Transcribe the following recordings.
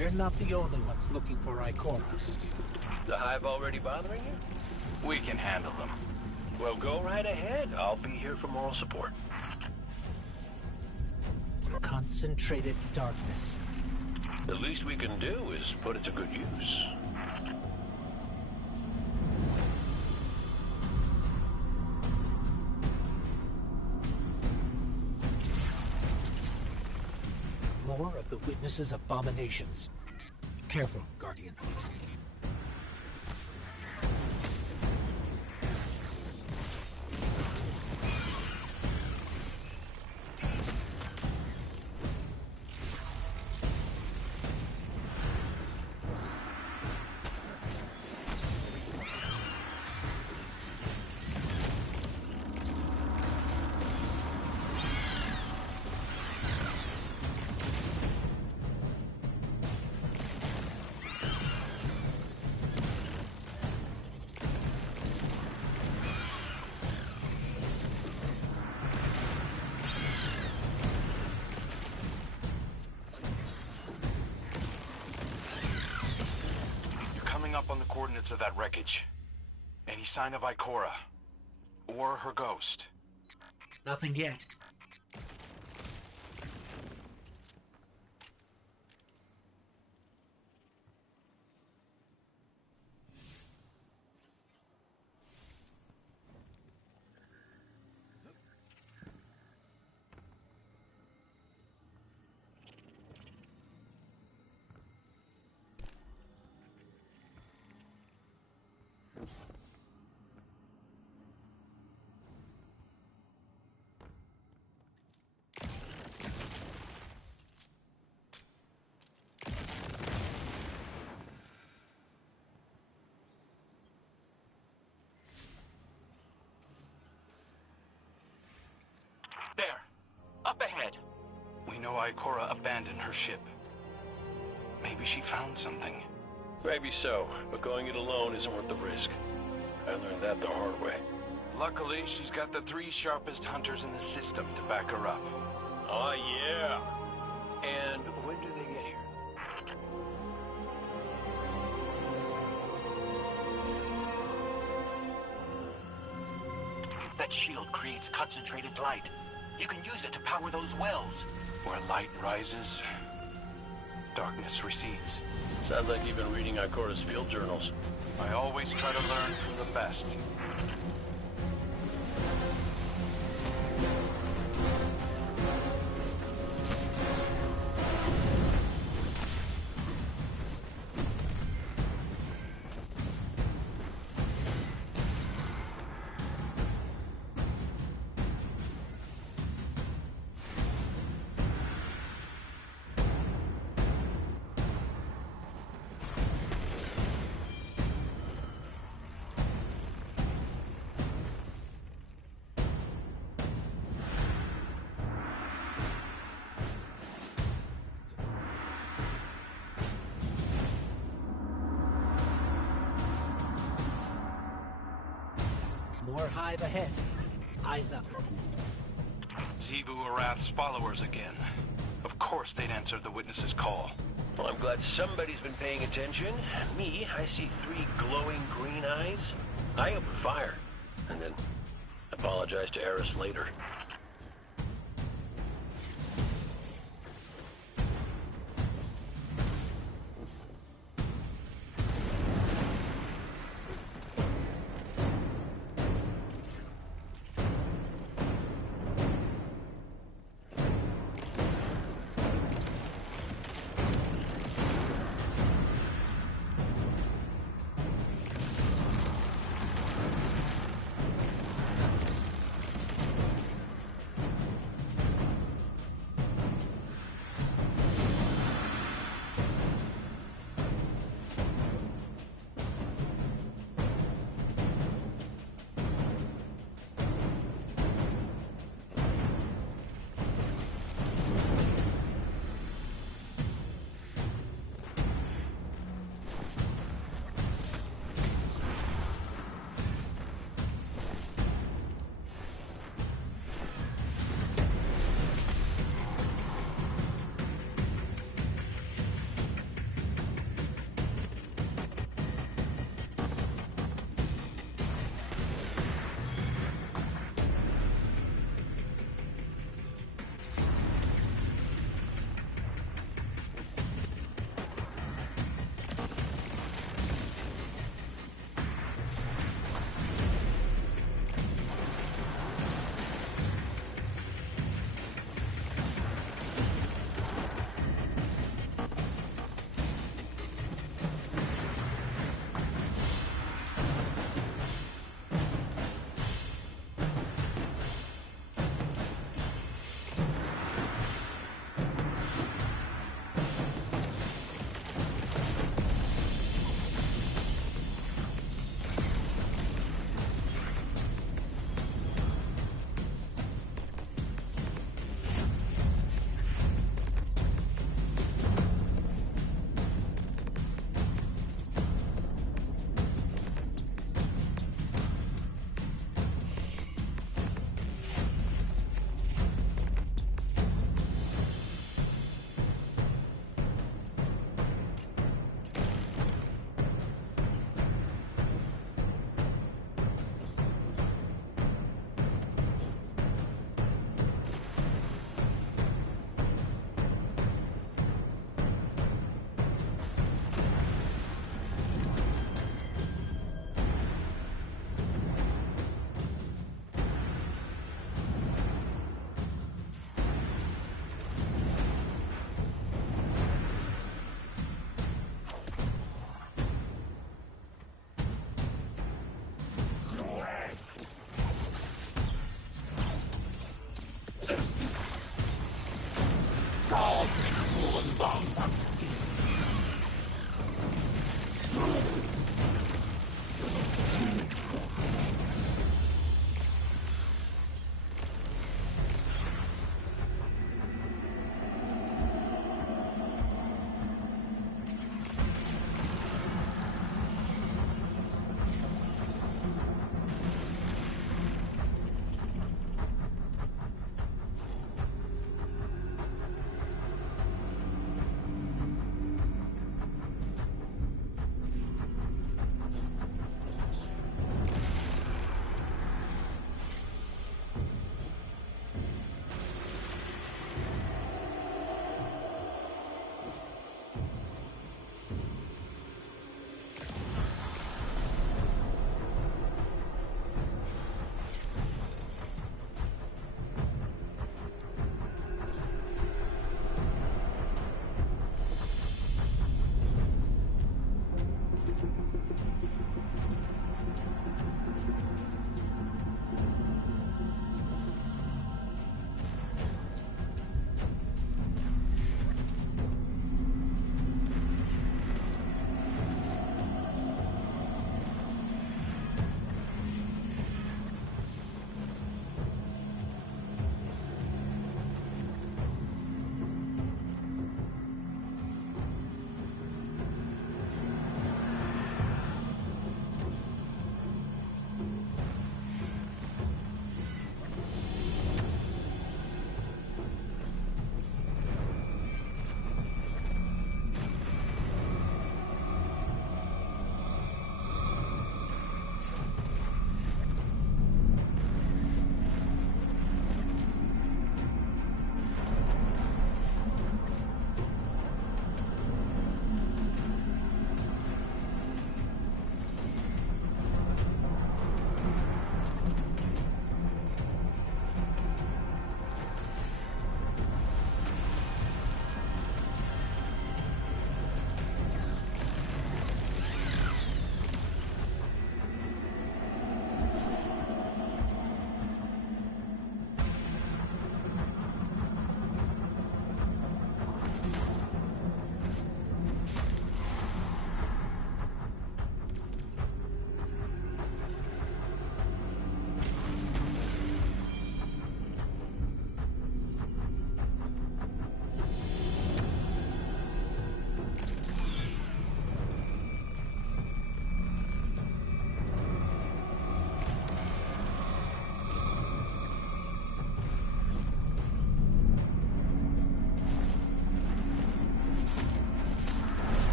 We're not the only ones looking for Ikora. The Hive already bothering you? We can handle them. Well, go right ahead. I'll be here for moral support. Concentrated darkness. The least we can do is put it to good use. More of the witness's abominations. Careful, Guardian. Up on the coordinates of that wreckage. Any sign of Ikora? Or her ghost? Nothing yet. There! Up ahead! We know Ikora abandoned her ship. Maybe she found something. Maybe so, but going it alone isn't worth the risk. I learned that the hard way. Luckily, she's got the 3 sharpest hunters in the system to back her up. Oh, yeah! And when do they get here? That shield creates concentrated light. You can use it to power those wells. Where light rises, darkness recedes. Sounds like you've been reading Ikora's field journals. I always try to learn from the best. More Hive ahead. Eyes up. Xivu Arath's followers again. Of course they'd answered the witness's call. Well, I'm glad somebody's been paying attention. Me, I see 3 glowing green eyes. I open fire, and then apologize to Eris later.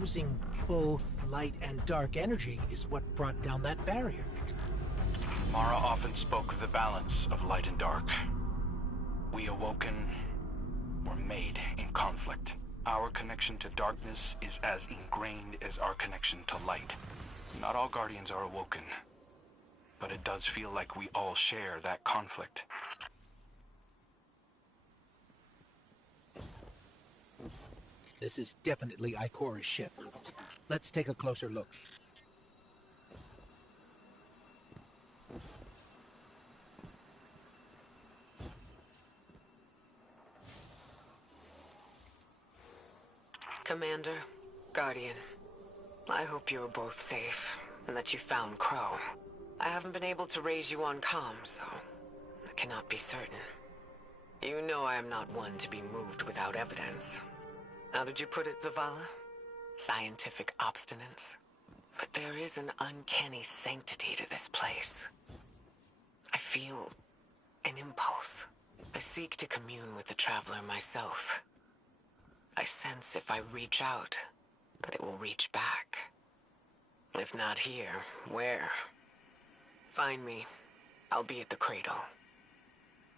using both light and dark energy is what brought down that barrier. Mara often spoke of the balance of light and dark. We Awoken were made in conflict. Our connection to darkness is as ingrained as our connection to light. Not all Guardians are Awoken, but it does feel like we all share that conflict. This is definitely Ikora's ship. Let's take a closer look. Commander, Guardian, I hope you are both safe, and that you found Crow. I haven't been able to raise you on comm, so I cannot be certain. You know I am not one to be moved without evidence. How did you put it, Zavala? Scientific obstinance. But there is an uncanny sanctity to this place. I feel an impulse. I seek to commune with the Traveler myself. I sense if I reach out, that it will reach back. If not here, where? Find me. I'll be at the cradle.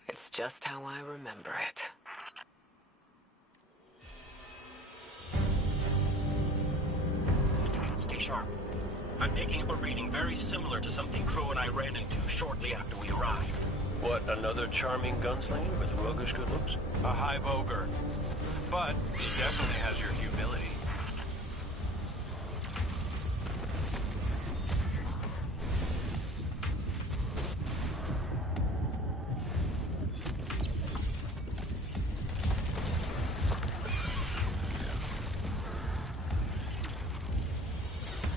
It's just how I remember it. Stay sharp. I'm picking up a reading very similar to something Crow and I ran into shortly after we arrived. What, another charming gunslinger with roguish good looks? A hive ogre. But he definitely has your humility.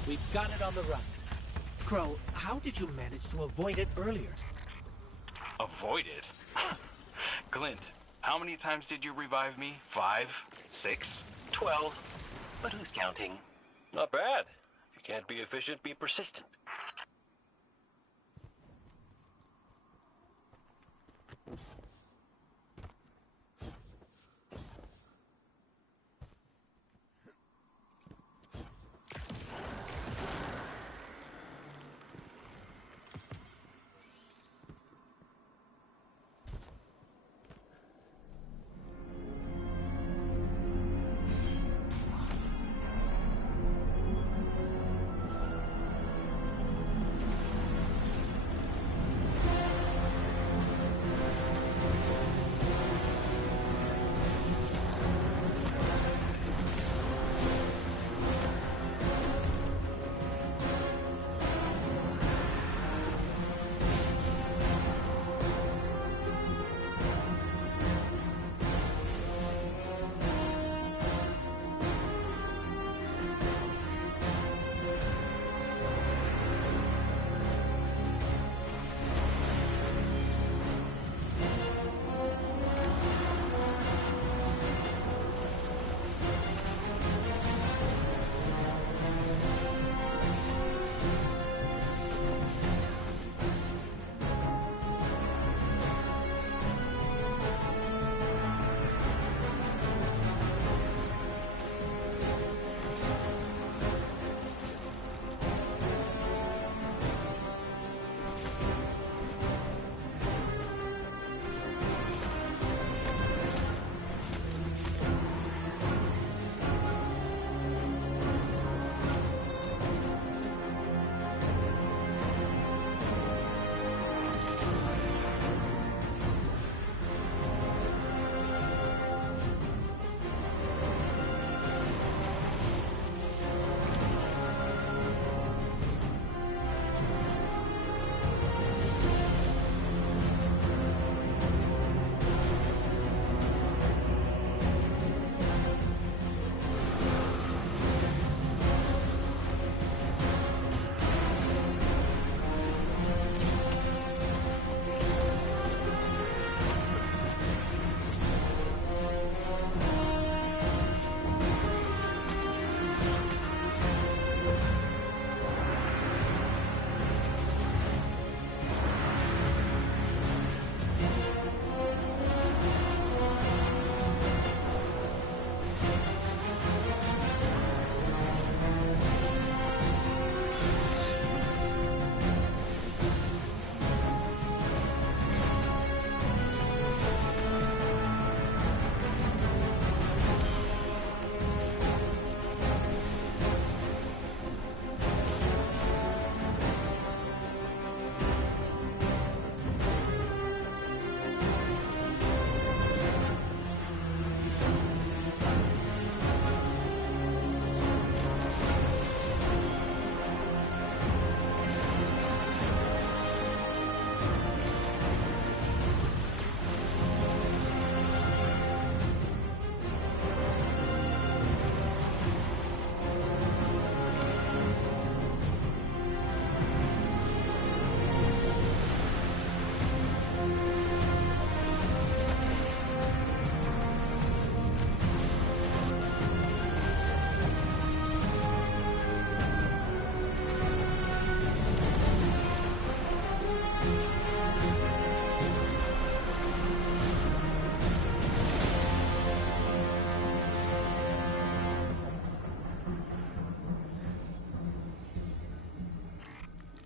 We've got it on the run. Crow, how did you manage to avoid it earlier? Avoid it? Glint, how many times did you revive me? 5? 6? 12. But who's counting? Not bad. If you can't be efficient, be persistent.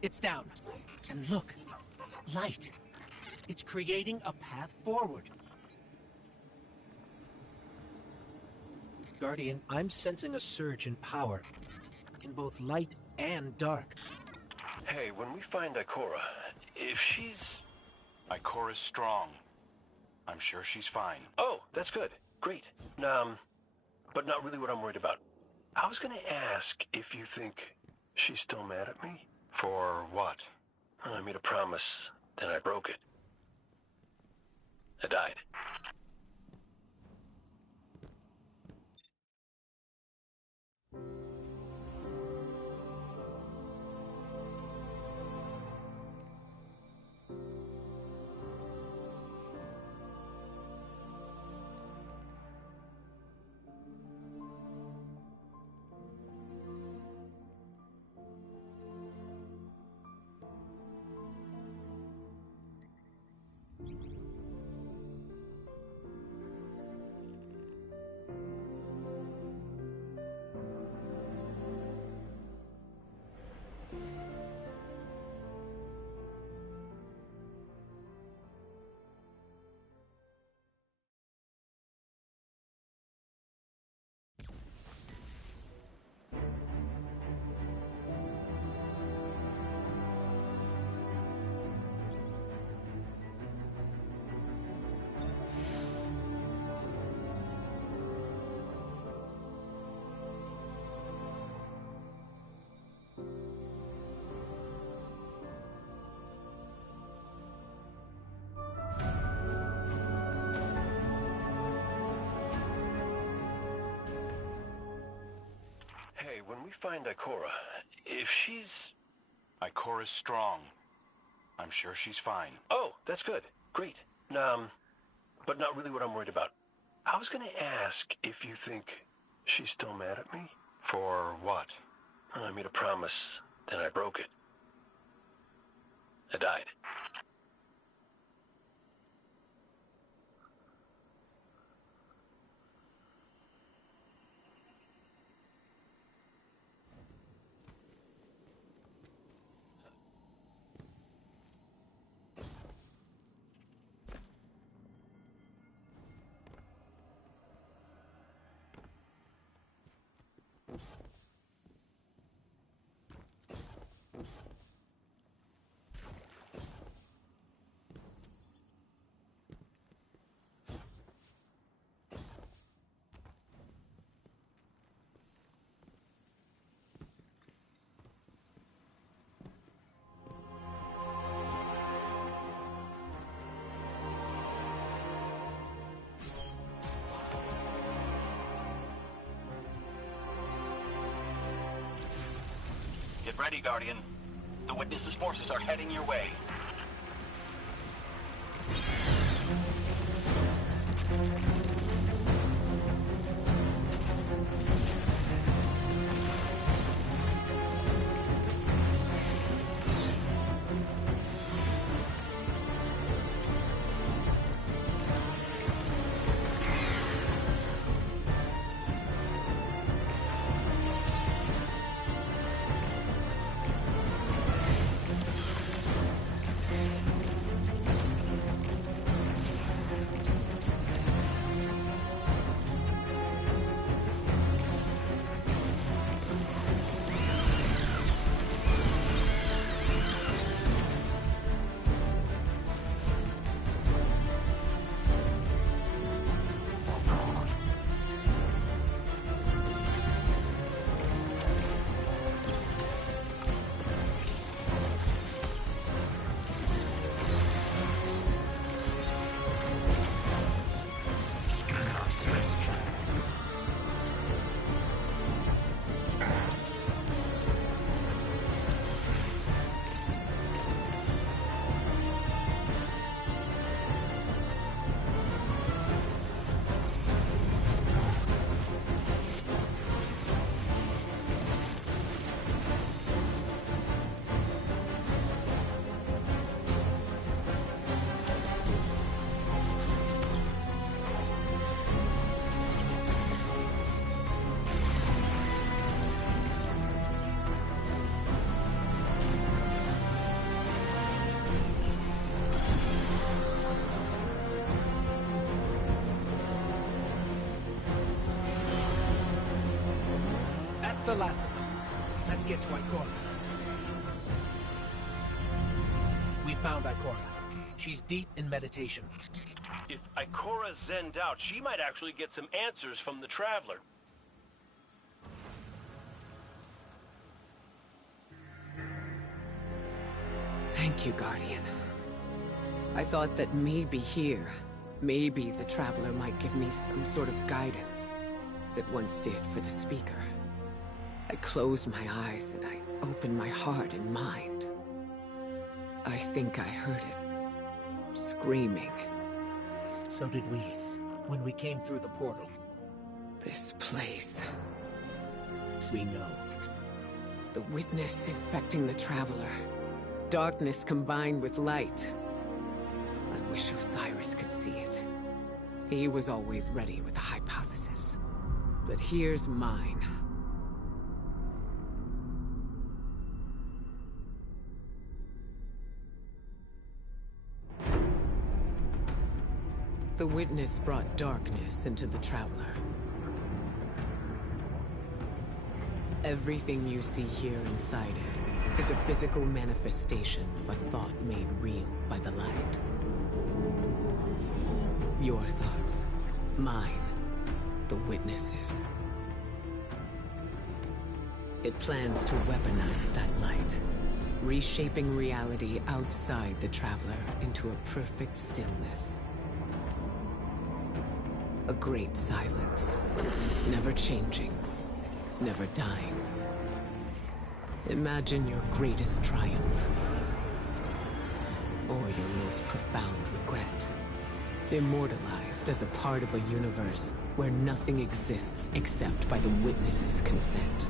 It's down. And look, light. It's creating a path forward. Guardian, I'm sensing a surge in power, in both light and dark. Hey, when we find Ikora, if she's... Ikora's strong. I'm sure she's fine. Oh, that's good. Great. But not really what I'm worried about. I was gonna ask if you think she's still mad at me? For what? I made a promise, then I broke it. I died. Hey, when we find Ikora, if she's... Ikora's strong. I'm sure she's fine. Oh, that's good. Great. But not really what I'm worried about. I was gonna ask if you think she's still mad at me? For what? I made a promise, then I broke it. I died. Get ready, Guardian. The Witness's forces are heading your way. the last of them. Let's get to Ikora. We found Ikora. She's deep in meditation. If Ikora zenned out, she might actually get some answers from the Traveler. Thank you, Guardian. I thought that maybe here, maybe the Traveler might give me some sort of guidance, as it once did for the Speaker. I closed my eyes and I opened my heart and mind. I think I heard it screaming. So did we, when we came through the portal. This place. We know. The witness infecting the Traveler. Darkness combined with light. I wish Osiris could see it. He was always ready with a hypothesis. But here's mine. The witness brought darkness into the Traveler. Everything you see here inside it is a physical manifestation of a thought made real by the light. Your thoughts, mine, the witness's. It plans to weaponize that light, reshaping reality outside the Traveler into a perfect stillness. A great silence, never changing, never dying. Imagine your greatest triumph, or your most profound regret. Immortalized as a part of a universe where nothing exists except by the witness's consent.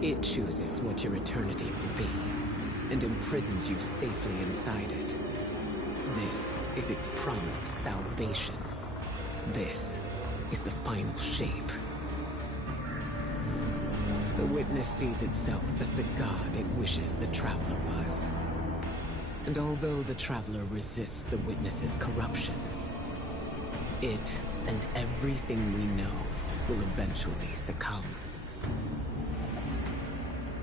It chooses what your eternity will be, and imprisons you safely inside it. This is its promised salvation. This is the final shape. The witness sees itself as the god it wishes the Traveler was. And although the Traveler resists the witness's corruption, it and everything we know will eventually succumb.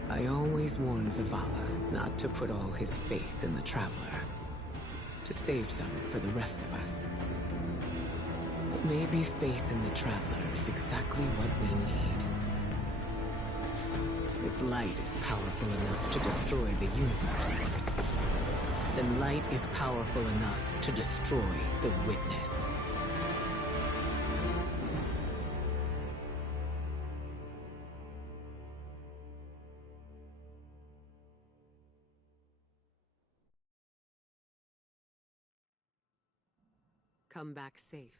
I always warn Zavala not to put all his faith in the Traveler, to save some for the rest of us. But maybe faith in the Traveler is exactly what we need. If light is powerful enough to destroy the universe, then light is powerful enough to destroy the witness. Come back safe.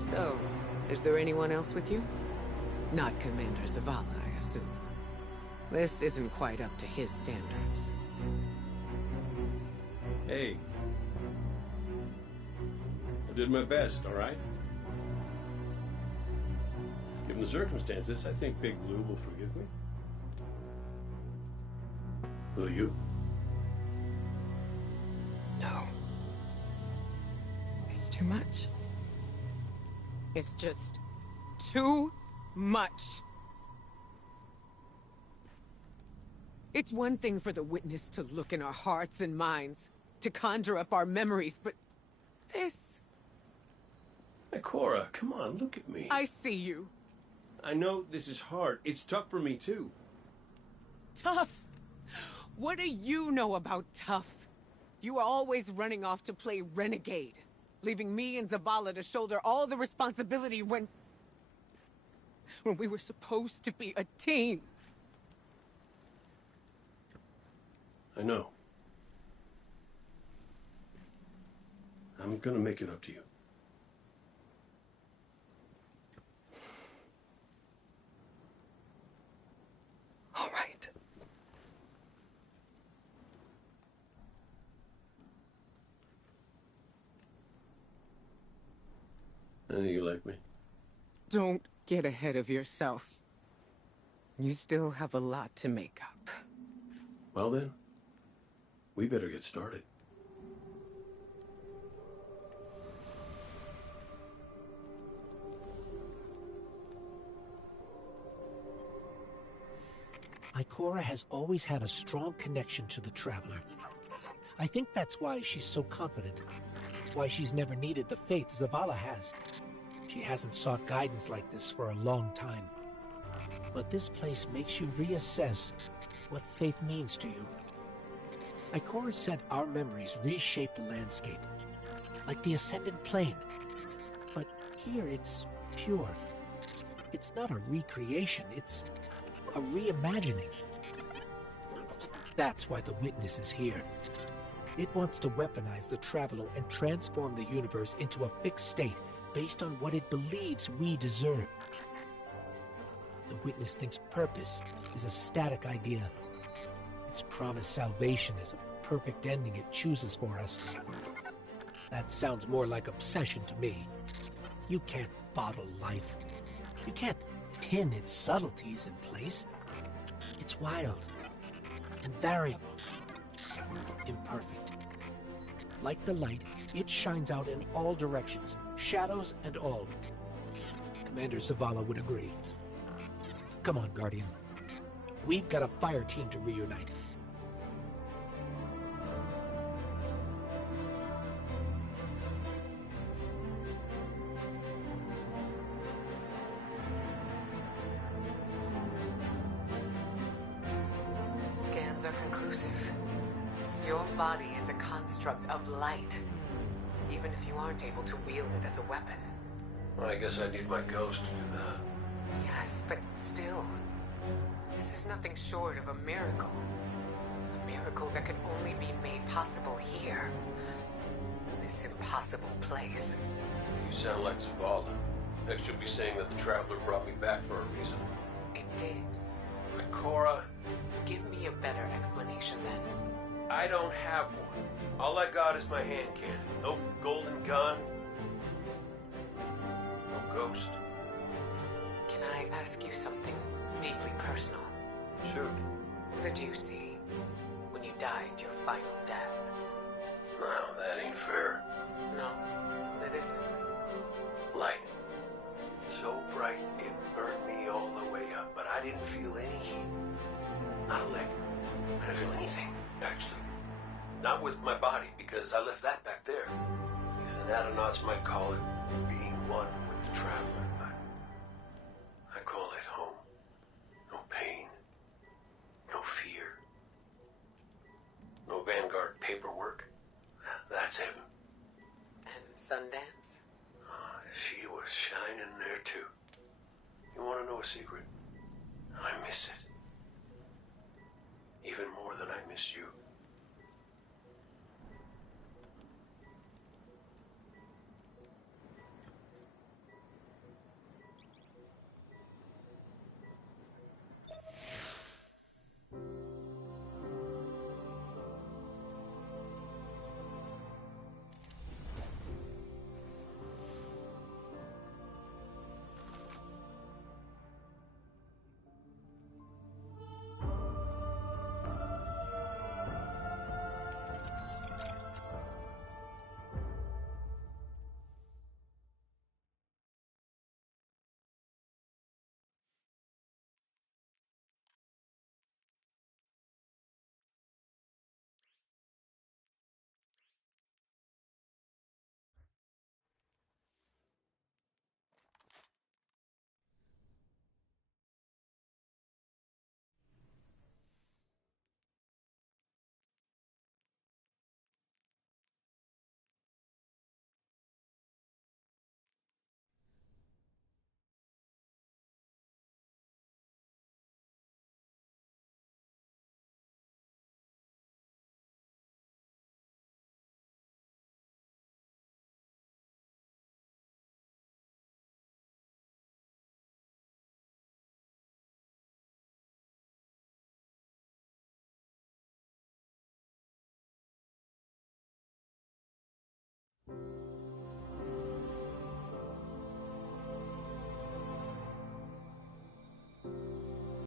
So, is there anyone else with you? Not Commander Zavala, I assume. This isn't quite up to his standards. Hey. I did my best, all right? Given the circumstances, I think Big Blue will forgive me. Will you? No. It's too much. It's just too much. It's one thing for the witness to look in our hearts and minds, to conjure up our memories, but this... Ikora, come on, look at me. I see you. I know this is hard. It's tough for me, too. Tough? What do you know about tough? You were always running off to play renegade, leaving me and Zavala to shoulder all the responsibility when we were supposed to be a team. I know. I'm gonna make it up to you. All right. I know you like me. Don't get ahead of yourself. You still have a lot to make up. Well then, we better get started. Ikora has always had a strong connection to the Traveler. I think that's why she's so confident. Why she's never needed the faith Zavala has. She hasn't sought guidance like this for a long time. But this place makes you reassess what faith means to you. Ikora said our memories reshape the landscape, like the Ascendant Plane. But here it's pure. It's not a recreation, it's a reimagining. That's why the Witness is here. It wants to weaponize the Traveler and transform the universe into a fixed state based on what it believes we deserve. The Witness thinks purpose is a static idea. Its promised salvation is a perfect ending it chooses for us. That sounds more like obsession to me. You can't bottle life. You can't pin its subtleties in place. It's wild and variable, imperfect. Like the light, it shines out in all directions, shadows and all. Commander Zavala would agree. Come on, Guardian. We've got a fire team to reunite. Scans are conclusive. Your body is a construct of light, even if you aren't able to wield it as a weapon. Well, I guess I need my ghost to do that. Yes, but still, this is nothing short of a miracle. A miracle that could only be made possible here, in this impossible place. You sound like Zavala. Next you'll be saying that the Traveler brought me back for a reason. It did. Ikora, Give me a better explanation then. I don't have one. All I got is my hand cannon. No golden gun. No ghost. Can I ask you something deeply personal? Shoot. What did you see when you died your final death? Now, that ain't fair. No, it isn't. Light. So bright it burned me all the way up, but I didn't feel any heat. Not a lick. I didn't feel anything, actually. Not with my body, because I left that back there. These anatronauts might call it being one with the Traveler, but I call it home. No pain. No fear. No Vanguard paperwork. That's heaven. And Sundance? She was shining there too. You want to know a secret? I miss it. Even more than I miss you.